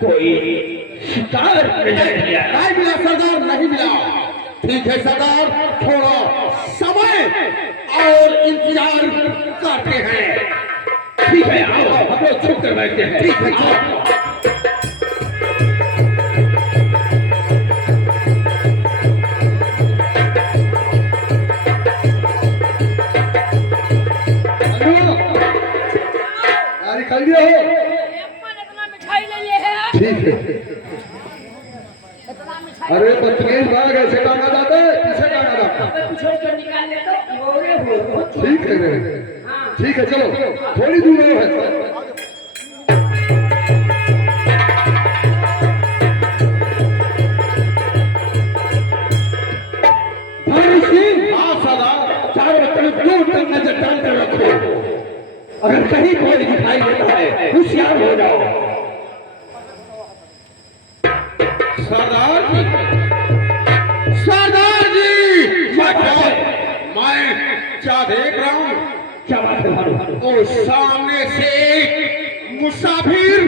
कोई शिकार नहीं मिला सरदार, नहीं मिला। ठीक है सरदार, थोड़ा समय और इंतजार करते हैं। ठीक है, आओ हम लोग छुप कर बैठते हैं। ठीक है, आओ। कर लिया हो? इतना मिठाई ले लिए है। ठीक है। अरे तो तेज भाग ऐसे टांगा जाता है, पीछे टांगा जाता है। पीछे से निकाल ले तो मोरे हुए। ठीक है रे, ठीक है, चलो थोड़ी दूर है। अगर कहीं कोई दिखाई देता है होशियार हो जाओ। सरदार जी, सरदार जी, मैं क्या देख रहा हूँ? क्या बात है? और सामने से एक मुसाफिर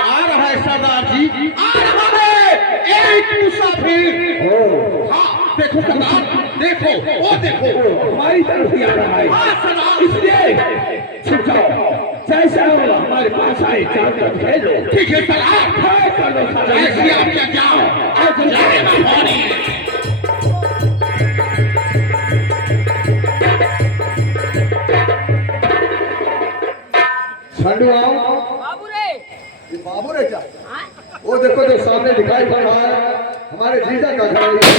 आ रहा है सरदार जी, आ रहा है एक मुसाफिर। हाँ देखो सरदार, देखो वो देखो, हमारी तरफ ही आ रहा है। हाँ सरदार, इसलिए छुप जाओ, जैसा वो हमारे पास आए चार तरफ खेलो। ठीक है सरदार, कर दो सारा। ऐसी आप क्या जाओ, जाए मेहरबानी। ठंडू आओ। बाबू रे, ये बाबू रे क्या? वो देखो जो सामने दिखाई पड़ रहा है, हमारे जीजा का घर है।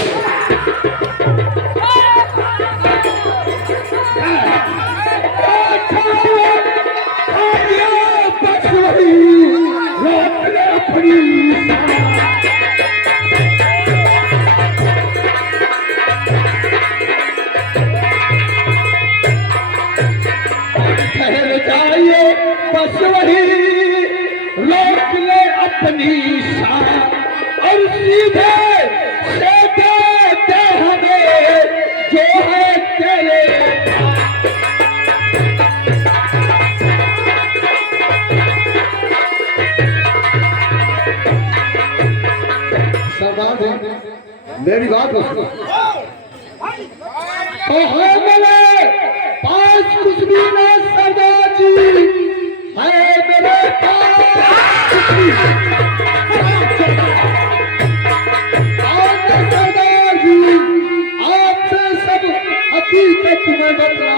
ठहर जाइए बस वही रोक ले अपनी शान और सीधे से दे हमें जो है तेरे। सरदार जी, मेरी बात सुनो। तो है मेरे पास कुछ भी ना सरदार जी, है मेरे पास कुछ भी। और सरदार जी, आपसे सब हकीकत में बतला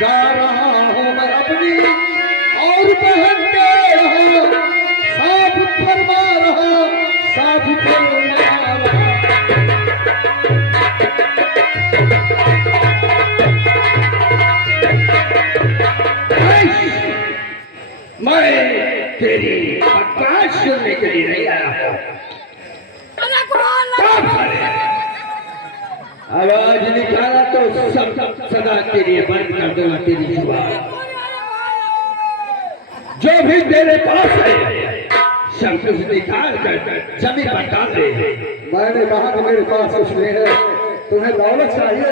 जा रहा हूँ मैं अपनी और बहन के यहाँ साफ फरमा रहा, साफ फरमा रहा। मैं तेरी बकवास सुनने के लिए नहीं आया हूँ। अरे कौन? आवाज निकाला तो सब सदा के लिए बंद कर दूंगा तेरी जुबान। जो भी तेरे पास है सब कुछ निकाल कर जमीन पर डाल दे। मैंने कहा कि मेरे पास कुछ नहीं है, तुम्हें दौलत चाहिए।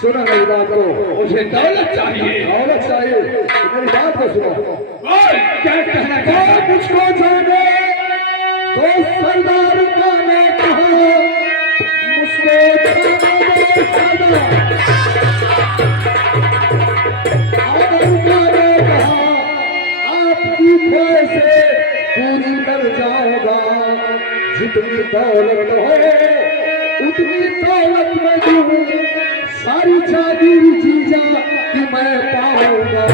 सुनो मेरी बात को, मुझे दौलत चाहिए। दौलत चाहिए तो मेरी बात को सुनो। और क्या कहना चाहते? मुझको जाने तो सरदार का ने कहा, मुझको जाने दो सरदार। और उन्होंने कहा आपकी ख्वाहिश से पूरी कर जाऊंगा, जितनी दौलत हो उतनी दौलत में दूं, सारी जागीर जीजा कि मैं पाऊंगा।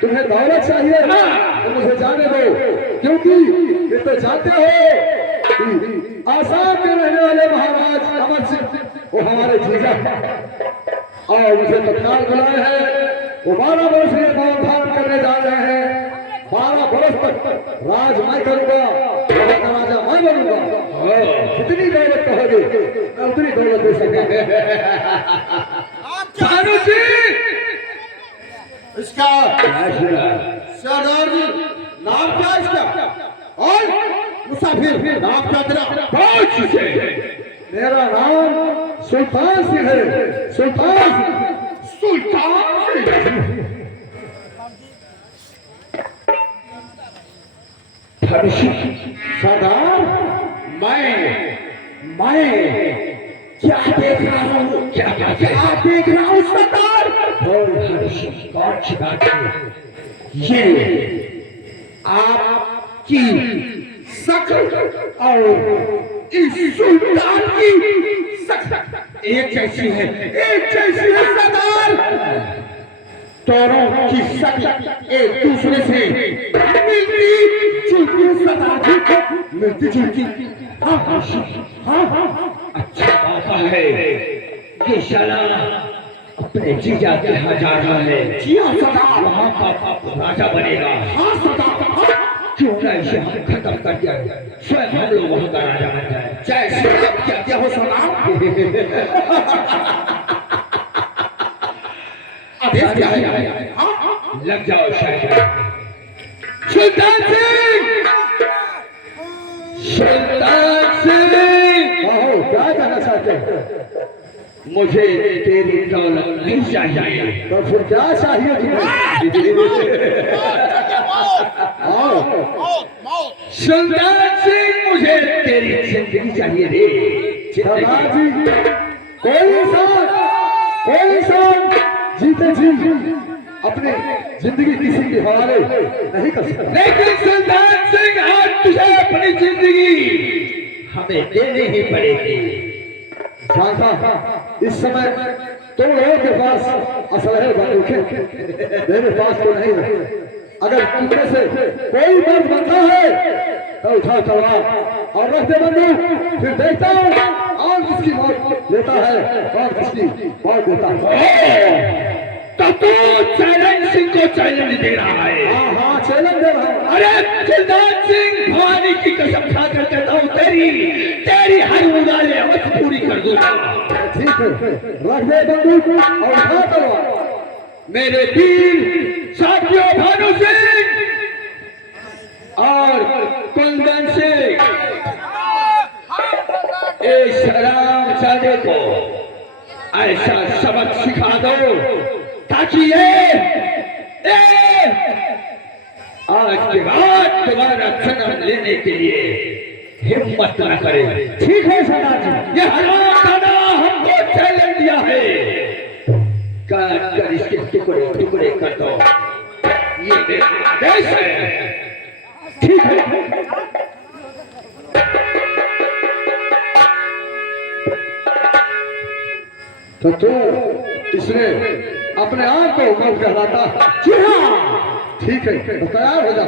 तुम्हें दौलत चाहिए ना, तो मुझे जाने दो, क्योंकि ये तो जानते हो आसाम में रहने वाले महाराज अमर सिंह वो हमारे जीजा और मुझे तत्काल बुलाए हैं। वो 12 वर्ष में धारण करने जा रहे हैं। 12 वर्ष तक राज मैं करूंगा, वहां का राजा मैं बनूंगा। जितनी दौलत कहोगे मैं उतनी दौलत दे सकूंगा। इसका सरदार जी नाम क्या इसका? और मुसाफिर नाम क्या तेरा? बहुत से मेरा नाम सुल्तान सिंह है, सुल्तान सुल्तान सरदार। मैं क्या देख रहा हूँ, क्या देख रहा हूँ सरदार? कौन सी बात है? ये आपकी शक्ल और इस सुल्तान की शक्ल एक जैसी है, एक जैसी है सरदार। दोनों की शक्ल एक दूसरे से मिलती जुलती है सरदार जी, मिलती जुलती। हाँ, अच्छा बात है, ये शाला अपने जीजा के यहाँ जा रहा है। जी हाँ सरदार। वहाँ का राजा बनेगा। हाँ सरदार। क्यों ना इसे हम खत्म कर दिया जाए, स्वयं हम लोग वहाँ का राजा बन जाए। जय श्री राम क्या हो सरदार? आदेश क्या है? हाँ, लग जाओ शायद। सुल्तान सिंह, सुल्तान सिंह, क्या कहना चाहते हैं? मुझे तेरी दौलत नहीं चाहिए। तो फिर क्या चाहिए तुम्हें? आओ, सुल्तान सिंह, मुझे तेरी जिंदगी चाहिए रे। सरदार जी, कोई इंसान जीते जी अपनी जिंदगी किसी के हवाले नहीं कर सकता। लेकिन सुल्तान सिंह, आज तुझे अपनी जिंदगी हमें देनी ही पड़ेगी। जानता इस समय तुम लोगों के पास असलहे बंदूकें मेरे पास तो नहीं है। अगर तुमने से कोई मर्द बनता है तो उठा तलवार और रख दे बंदूक, फिर देखता हूँ और किसकी मौत लेता है और किसकी मौत देता है। तब तो चैलेंज सिंह को चैलेंज दे रहा है। हाँ, चैलेंज दे रहा हूँ। अरे सुल्तान सिंह, भवानी की कसम खाकर कहता हूँ, तेरी हर मुरादें अवश्य पूरी कर दूंगा। ठीक है, रख दे बंदूक और उठा तलवार। मेरे वीर साथियों, भानु सिंह और कुंदन सिंह, इस हरामजादे को ऐसा सबक सिखा दो ताकि ये आज के बाद दोबारा जन्म लेने के लिए हिम्मत न करे। ठीक है सरदार जी। ये हरामजादा हमको चैलेंज दिया है, काट कर इसके टुकड़े टुकड़े कर दो। ये मेरा आदेश है। ठीक है। तो तू इसने अपने आप को हुक्म कहलाता? जी हाँ। ठीक है, तो तैयार हो जा।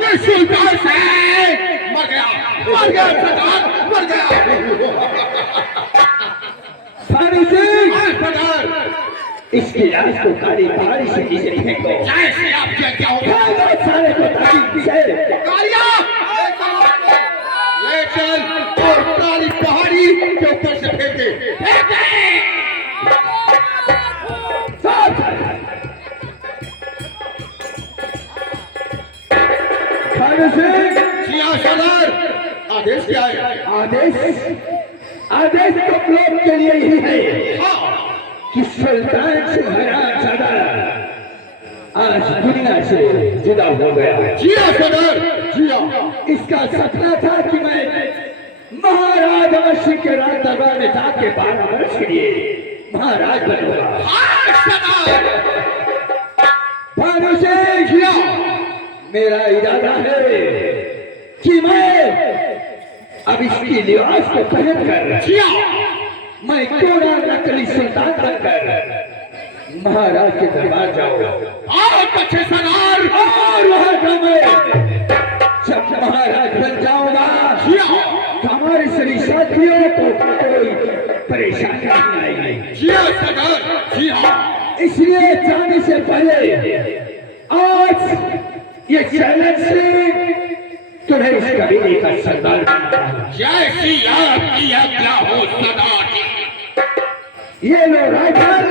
ये सुल्तान सिंह मर गया सरदार, मर गया। भानु सिंह, सरदार, इसकी लाश को काली पहाड़ी से नीचे फेंको। जय श्री राम क्या होगा? सारे को ताकि पीछे कालिया ले चल और काली पहाड़ी के ऊपर से फेंक दे। फेंक दे। भानु सिंह, जी हाँ सरदार, आदेश क्या है? आदेश तुम लोग के लिए ही है हाँ, कि सुल्तान सिंह हरामजादा आज दुनिया से जुदा हो गया। जी हाँ सरदार, जी हाँ। इसका सपना था कि मैं महाराज अवश्य के राज दरबार में जाके 12 वर्ष के लिए महाराज बनूंगा। हाँ सरदार। भानु मेरा इरादा है कि मैं अब इसकी लिबास को पहन कर मैं कोड़ा नकली सुल्तान बनकर महाराज के दरबार जाऊंगा। बहुत अच्छे सरदार। और वहां का मैं जब महाराज बन जाऊंगा तो हमारे सभी साथियों को कोई परेशानी नहीं आएगी। जी हाँ सरदार, जी हाँ। इसलिए जाने से पहले आज ये चैलेंज से तुम्हें इस कबीले का सरदार बनना है। जैसी आपकी आज्ञा हो सरदार जी। ये लो राइफल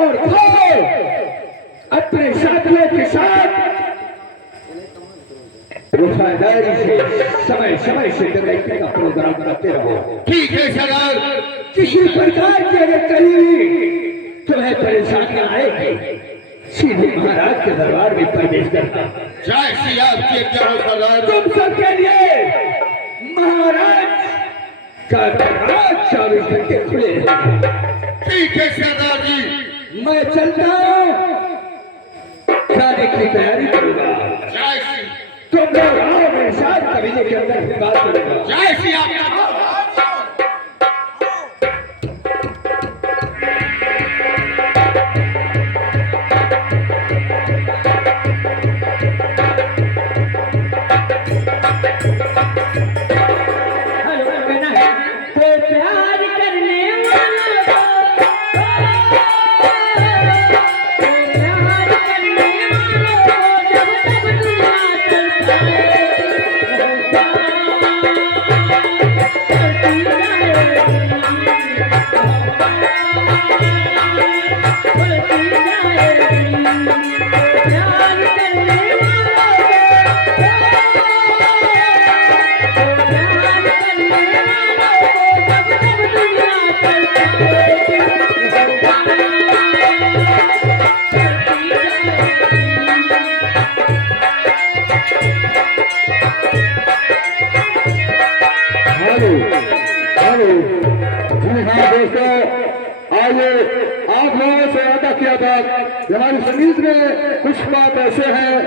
और खाओ अपने साथियों के साथ वफादारी से समय समय से डकैती का प्रोग्राम करते रहो। ठीक है सरदार। किसी प्रकार की अगर कहीं तुम्हें परेशानियां आएगी सीधे महाराज के दरबार में प्रवेश करना। जैसी आपकी आज्ञा हो सरदार। तुम सबके लिए महाराज का दरबार 24 घंटे खुले हैं। ठीक है सरदार जी। मैं चलता हूँ, जाने की तैयारी करूंगा। जैसी तुम लोग आओ मेरे साथ, कबीले के अंदर भी बात करूंगा। जैसी आज्ञा। तो प्यार करने वालों को, तो प्यार करने वालों को जब तक दुनिया चलता है, बढ़ती जाएगी, प्यार करने हेलो हेलो। जी हाँ दोस्तों, आइए आप लोगों से वादा किया था कि हमारी संगीत में कुछ बात ऐसे हैं